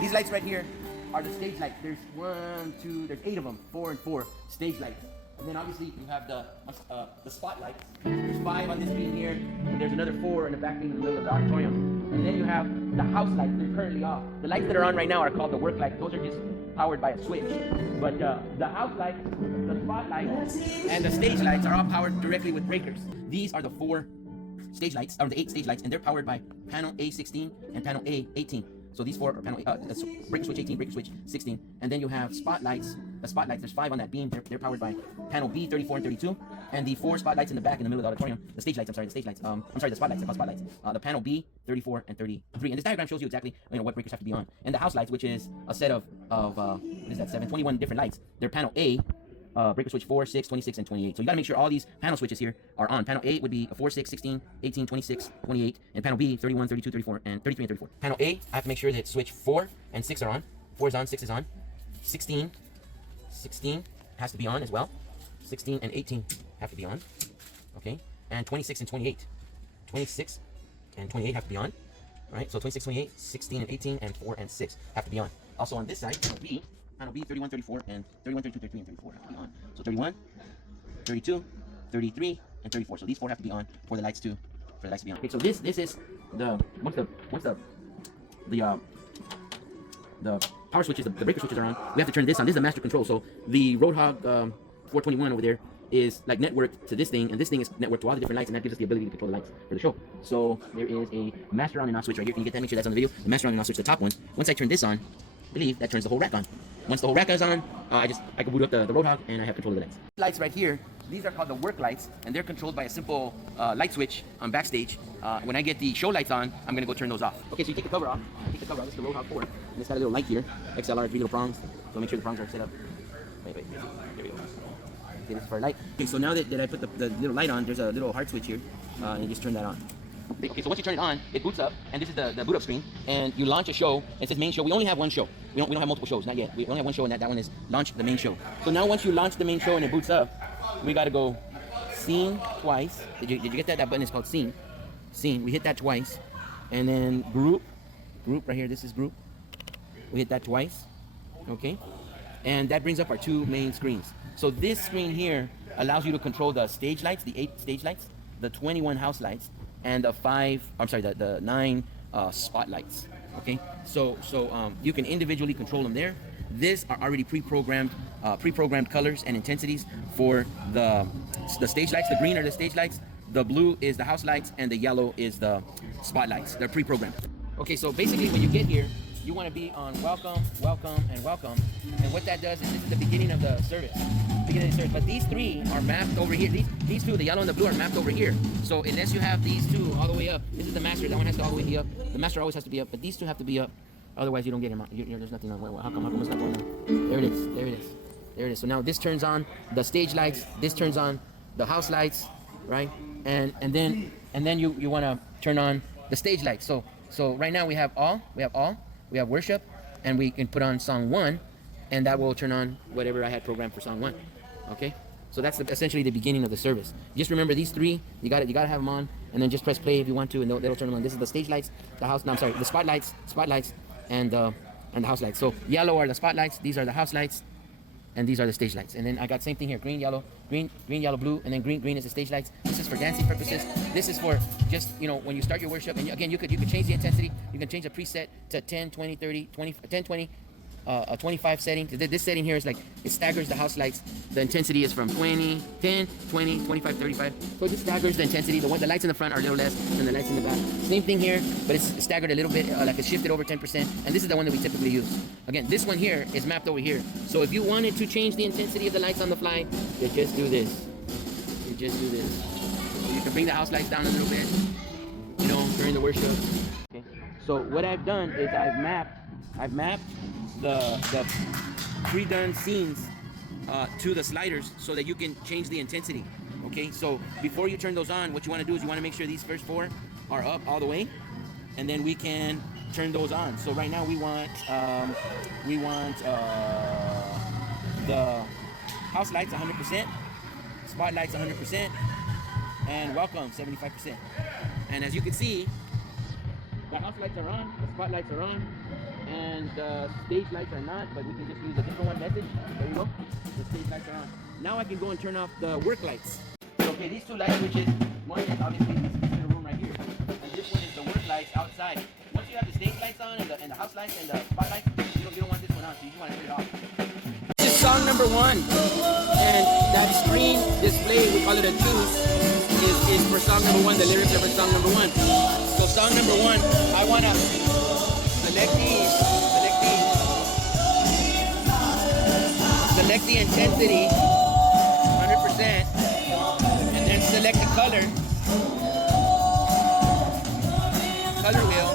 these lights right here are the stage lights. There's there's 8 of them, 4 and 4 stage lights. And then obviously you have the spotlights. There's 5 on this beam here, and there's another 4 in the back beam in the middle of the auditorium. And then you have the house lights. They're currently off. The lights that are on right now are called the work lights. Those are just powered by a switch. But the house lights, the spotlights, and the stage lights are all powered directly with breakers. These are the 4 stage lights, or the 8 stage lights, and they're powered by panel A16 and panel A18. So these 4 are panel breaker switch 18, breaker switch 16, and then you have spotlights. The spotlights, there's 5 on that beam. They're powered by panel B 34 and 32, and the 4 spotlights in the back in the middle of the auditorium. The stage lights, the spotlights. They're called spotlights. The panel B 34 and 33, and this diagram shows you exactly what breakers have to be on. And the house lights, which is a set of what is that, 21 different lights. They're panel A. Breaker switch 4, 6, 26, and 28. So you got to make sure all these panel switches here are on. Panel A would be a 4, 6, 16, 18, 26, 28, and panel B 31, 32, 34, and 33 and 34. Panel A, I have to make sure that switch 4 and 6 are on. 4 is on, 6 is on. 16 has to be on as well. 16 and 18 have to be on. Okay, and 26 and 28. 26 and 28 have to be on. All right, so 26, 28, 16 and 18, and 4 and 6 have to be on. Also on this side, panel B 31, 34, and 31, 32, 33, and 34 have to be on. So 31, 32, 33, and 34. So these 4 have to be on for the lights to be on. Okay, so this is the power switches, the breaker switches are on. We have to turn this on. This is the master control. So the Hog 421 over there is like networked to this thing, and this thing is networked to all the different lights, and that gives us the ability to control the lights for the show. So there is a master on and off switch right here. Can you get that? Make sure that's on the video. The master on and off switch, the top one. Once I turn this on, I believe that turns the whole rack on. Once the whole rack is on, I can boot up the Hog, and I have control of the lights. Lights right here, these are called the work lights, and they're controlled by a simple light switch on backstage. When I get the show lights on, I'm gonna go turn those off. Okay, so you take the cover off. Take the cover off. This is the Hog4, and it's got a little light here. XLR, 3 little prongs. So make sure the prongs are set up. Wait, there we go. Okay, this is for a light. Okay, so now that I put the little light on, there's a little heart switch here, and you just turn that on. Okay, so once you turn it on, it boots up, and this is the boot up screen, and you launch a show. It says main show. We only have one show. We don't have multiple shows, not yet. We only have one show, and that one is launch the main show. So now once you launch the main show and it boots up, we got to go scene twice. Did you get that? That button is called scene. Scene. We hit that twice, and then group right here. This is group. We hit that twice. Okay, and that brings up our 2 main screens. So this screen here allows you to control the stage lights, the 8 stage lights, the 21 house lights, and the 9 spotlights. Okay, so you can individually control them there. These are already pre-programmed colors and intensities for the stage lights. The green are the stage lights, the blue is the house lights, and the yellow is the spotlights. They're pre-programmed. Okay, so basically when you get here, you want to be on welcome, welcome, and welcome. And what that does is this is the beginning of the service. But these 3 are mapped over here. These 2, the yellow and the blue, are mapped over here. So unless you have these 2 all the way up, this is the master. That one has to all the way be up. The master always has to be up, but these 2 have to be up. Otherwise, you don't get him. There's nothing on. How come it's not going on? There it is. So now this turns on the stage lights. This turns on the house lights, right? And then you want to turn on the stage lights. So right now we have all. We have worship, and we can put on song 1, and that will turn on whatever I had programmed for song 1. Okay, so that's essentially the beginning of the service. Just remember these 3. You gotta have them on, and then just press play if you want to, and that'll turn them on. This is the stage lights, the spotlights, and the house lights. So yellow are the spotlights. These are the house lights, and these are the stage lights. And then I got same thing here: green, yellow, blue, and then green is the stage lights. This is for dancing purposes. This is for just when you start your worship. And again, you could change the intensity. You can change the preset to 10, 20, 30, 20, 10, 20. A 25 setting. This setting here is like, it staggers the house lights. The intensity is from 20, 10, 20, 25, 35. So it just staggers the intensity. The lights in the front are a little less than the lights in the back. Same thing here, but it's staggered a little bit, like it's shifted over 10%. And this is the one that we typically use. Again, this one here is mapped over here. So if you wanted to change the intensity of the lights on the fly, you just do this. So you can bring the house lights down a little bit, during the worship. Okay. So what I've done is I've mapped the pre-done scenes to the sliders so that you can change the intensity. Okay, so before you turn those on, what you want to do is you want to make sure these first 4 are up all the way, and then we can turn those on. So right now we want the house lights 100%, spotlights 100%, and welcome 75%. And as you can see, the house lights are on, the spotlights are on, and the stage lights are not, but we can just use a different one message. There you go. The stage lights are on. Now I can go and turn off the work lights. Okay, these two light switches, one is obviously this is the room right here, and this one is the work lights outside. Once you have the stage lights on and the house lights and the spotlights, you don't want this one on, so you just want to turn it off. This is song number 1, and that screen display, we call it a juice, is for song number 1. The lyrics are for song number 1. So song number 1, I want to select the intensity, 100%, and then select the color wheel.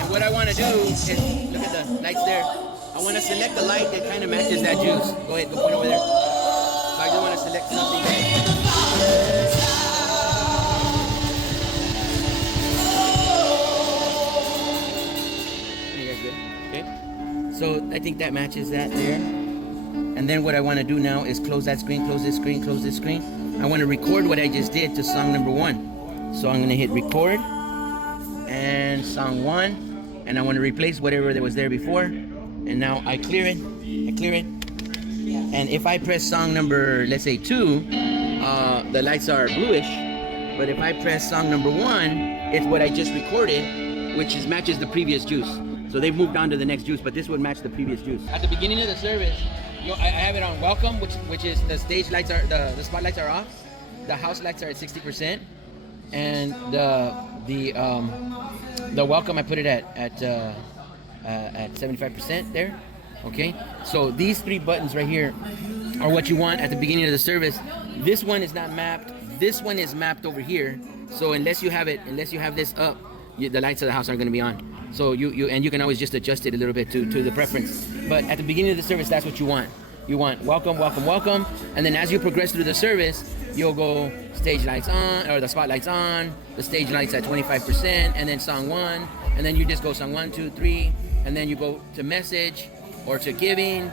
And what I want to do is, look at the lights there. I want to select the light that kind of matches that juice. Go ahead, go point over there. So I just want to select something there. Okay. So I think that matches that there. And then what I want to do now is close that screen, close this screen, close this screen. I want to record what I just did to song number 1. So I'm going to hit record and song 1, and I want to replace whatever that was there before. And now I clear it, and if I press song number, let's say 2, the lights are bluish. But if I press song number 1, it's what I just recorded, which matches the previous juice. So they've moved on to the next juice, but this would match the previous juice. At the beginning of the service, I have it on welcome, which is the stage lights are, the spotlights are off, the house lights are at 60%, and the welcome I put it at 75% there. Okay, so these 3 buttons right here are what you want at the beginning of the service. This one is not mapped. This one is mapped over here. So unless you have this up, the lights of the house aren't going to be on. So you can always just adjust it a little bit to the preference. But at the beginning of the service, that's what you want. You want welcome, welcome, welcome, and then as you progress through the service, you'll go stage lights on, or the spotlights on, the stage lights at 25%, and then song 1, and then you just go song 1, 2, 3, and then you go to message or to giving,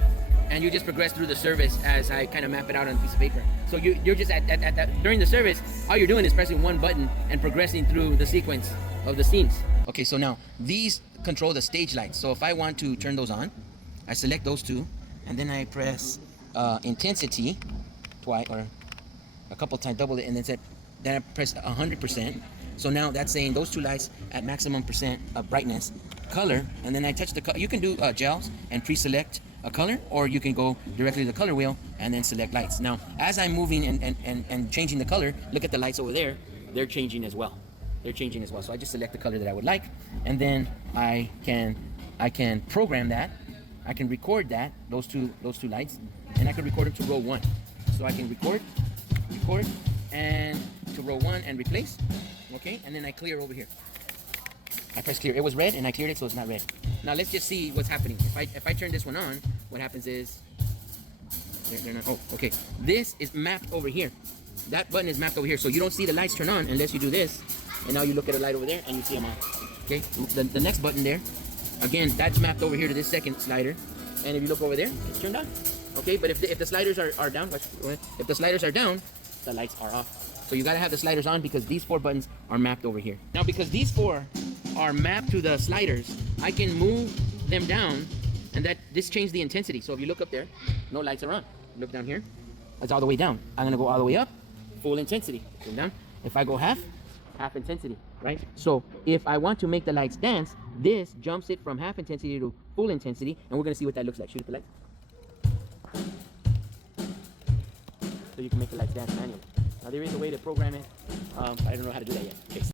and you just progress through the service as I kind of map it out on a piece of paper. So you're just at that during the service, all you're doing is pressing one button and progressing through the sequence of the scenes. Okay, so now these control the stage lights. So if I want to turn those on, I select those two, and then I press intensity twice or a couple times, double it, and then I press 100%. So now that's saying those two lights at maximum percent of brightness, color, and then I touch the color. You can do gels and pre-select a color, or you can go directly to the color wheel and then select lights. Now, as I'm moving and changing the color, look at the lights over there. They're changing as well. They're changing as well. So I just select the color that I would like, and then I can program that. I can record that, those two lights, and I can record them to row 1. So I can record, and to row 1 and replace. Okay, and then I clear over here. I press clear. It was red, and I cleared it, so it's not red. Now let's just see what's happening. If I turn this one on, what happens is, they're not, oh, okay. This is mapped over here. That button is mapped over here, so you don't see the lights turn on unless you do this. And now you look at a light over there, and you see them on. Okay, the next button there, again, that's mapped over here to this second slider. And if you look over there, it's turned on. Okay, but if the sliders are down, if the sliders are down, the lights are off. So you gotta have the sliders on because these 4 buttons are mapped over here. Now because these 4 are mapped to the sliders, I can move them down, and this changed the intensity. So if you look up there, no lights are on. Look down here, it's all the way down. I'm gonna go all the way up, full intensity. Go down. If I go half intensity, right? So if I want to make the lights dance, this jumps it from half intensity to full intensity, and we're gonna see what that looks like. Shoot at the lights. So you can make the lights dance manually. Now there is a way to program it. I don't know how to do that yet. Okay.